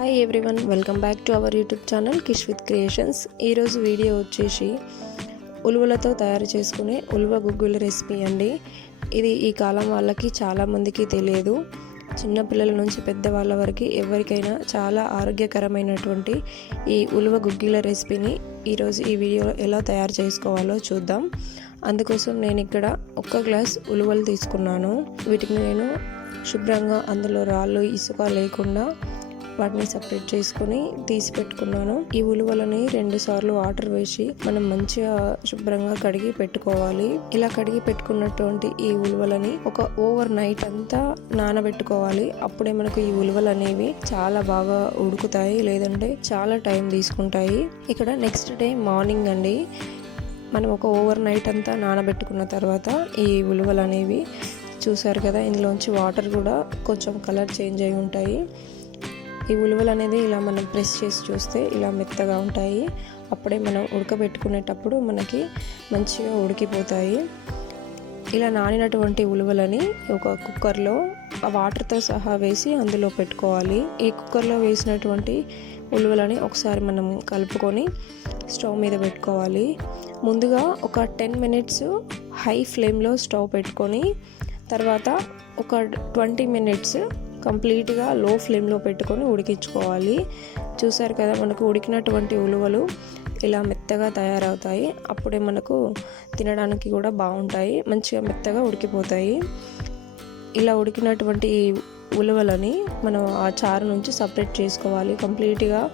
Hi everyone welcome back to our YouTube channel Kish with creations ఈరోజు video వచ్చేసి ఉలువలతో తయారు చేసుకునే ఉలువ గుగ్గుల రెసిపీ అండి. ఇది ఈ కాలం వాళ్ళకి చాలామందికి తెలియదు. చిన్నపిల్లల నుంచి పెద్దవాళ్ళ వరకు ఎవరికైనా చాలా ఆరోగ్యకరమైనటువంటి ఈ ఉలువ గుగ్గిల రెసిపీని ఈరోజు ఈ వీడియోలో ఎలా తయారు చేసుకోవాలో చూద్దాం. అందుకోసం నేను ఇక్కడ ఒక్క గ్లాస్ ఉలువలు తీసుకున్నాను. వీటిని నేను శుభ్రంగా అందులో రాళ్ళు ఇసుక లేకుండా వాటిని సపరేట్ చేసుకుని తీసి పెట్టుకున్నాను. ఈ ఉలువలని రెండు సార్లు వాటర్ వేసి మనం మంచిగా శుభ్రంగా కడిగి పెట్టుకోవాలి. ఇలా కడిగి పెట్టుకున్నటువంటి ఈ ఉలువలని ఒక ఓవర్ నైట్ అంతా నానబెట్టుకోవాలి. అప్పుడే మనకు ఈ ఉలువలు అనేవి చాలా బాగా ఉడుకుతాయి లేదంటే చాలా టైం తీసుకుంటాయి. ఇక్కడ నెక్స్ట్ డే మార్నింగ్ అండి. మనం ఒక ఓవర్ నైట్ అంతా నానబెట్టుకున్న తర్వాత ఈ ఉలువలు అనేవి చూసారు కదా ఇందులోంచి వాటర్ కూడా కొంచెం కలర్ చేంజ్ అయి ఉంటాయి. ఈ ఉలువలు అనేది ఇలా మనం ప్రెస్ చేసి చూస్తే ఇలా మెత్తగా ఉంటాయి. అప్పుడే మనం ఉడకబెట్టుకునేటప్పుడు మనకి మంచిగా ఉడికిపోతాయి. ఇలా నానినటువంటి ఉలువలని ఒక కుక్కర్లో ఆ వాటర్తో సహా వేసి అందులో పెట్టుకోవాలి. ఈ కుక్కర్లో వేసినటువంటి ఉలువలని ఒకసారి మనం కలుపుకొని స్టవ్ మీద పెట్టుకోవాలి. ముందుగా ఒక టెన్ మినిట్స్ హై ఫ్లేమ్లో స్టవ్ పెట్టుకొని తర్వాత ఒక ట్వంటీ మినిట్స్ కంప్లీట్గా లో ఫ్లేమ్లో పెట్టుకొని ఉడికించుకోవాలి. చూసారు కదా మనకు ఉడికినటువంటి ఉలువలు ఇలా మెత్తగా తయారవుతాయి. అప్పుడే మనకు తినడానికి కూడా బాగుంటాయి. మంచిగా మెత్తగా ఉడికిపోతాయి. ఇలా ఉడికినటువంటి ఉలవలని మనం ఆ చారు నుంచి సపరేట్ చేసుకోవాలి. కంప్లీట్గా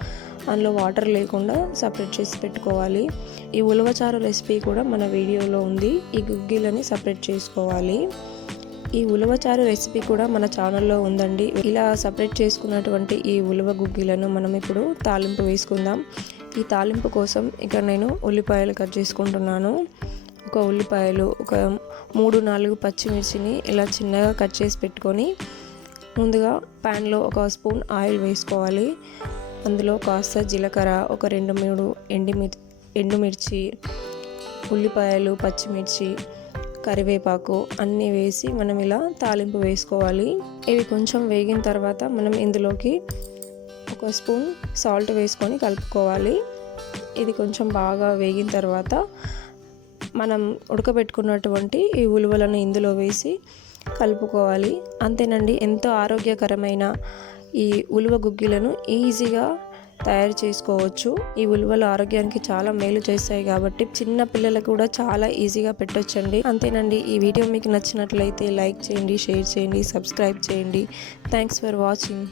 అందులో వాటర్ లేకుండా సపరేట్ చేసి పెట్టుకోవాలి. ఈ ఉలవ చారు రెసిపీ కూడా మన వీడియోలో ఉంది. ఈ గుగ్గిలని సపరేట్ చేసుకోవాలి. ఈ ఉలవచారు రెసిపీ కూడా మన ఛానల్లో ఉందండి. ఇలా సపరేట్ చేసుకున్నటువంటి ఈ ఉలవ గుగ్గిలను మనం ఇప్పుడు తాలింపు వేసుకుందాం. ఈ తాలింపు కోసం ఇక్కడ నేను ఉల్లిపాయలు కట్ చేసుకుంటున్నాను. ఒక ఉల్లిపాయలు ఒక మూడు నాలుగు పచ్చిమిర్చిని ఇలా చిన్నగా కట్ చేసి పెట్టుకొని ముందుగా ప్యాన్లో ఒక స్పూన్ ఆయిల్ వేసుకోవాలి. అందులో కాస్త జీలకర్ర ఒక రెండు మూడు ఎండిమిర్చి ఎండుమిర్చి ఉల్లిపాయలు పచ్చిమిర్చి కరివేపాకు అన్నీ వేసి మనం ఇలా తాలింపు వేసుకోవాలి. ఇవి కొంచెం వేగిన తర్వాత మనం ఇందులోకి ఒక స్పూన్ సాల్ట్ వేసుకొని కలుపుకోవాలి. ఇది కొంచెం బాగా వేగిన తర్వాత మనం ఉడకబెట్టుకున్నటువంటి ఈ ఉలువలను ఇందులో వేసి కలుపుకోవాలి. అంతేనండి ఎంతో ఆరోగ్యకరమైన ఈ ఉలువ గుగ్గిలను ఈజీగా తయారు చేసుకోవచ్చు. ఈ ఉలువలు ఆరోగ్యానికి చాలా మేలు చేస్తాయి కాబట్టి చిన్న పిల్లలకు కూడా చాలా ఈజీగా పెట్టొచ్చండి. అంతేనండి ఈ వీడియో మీకు నచ్చినట్లయితే లైక్ చేయండి షేర్ చేయండి సబ్స్క్రైబ్ చేయండి. Thanks for watching.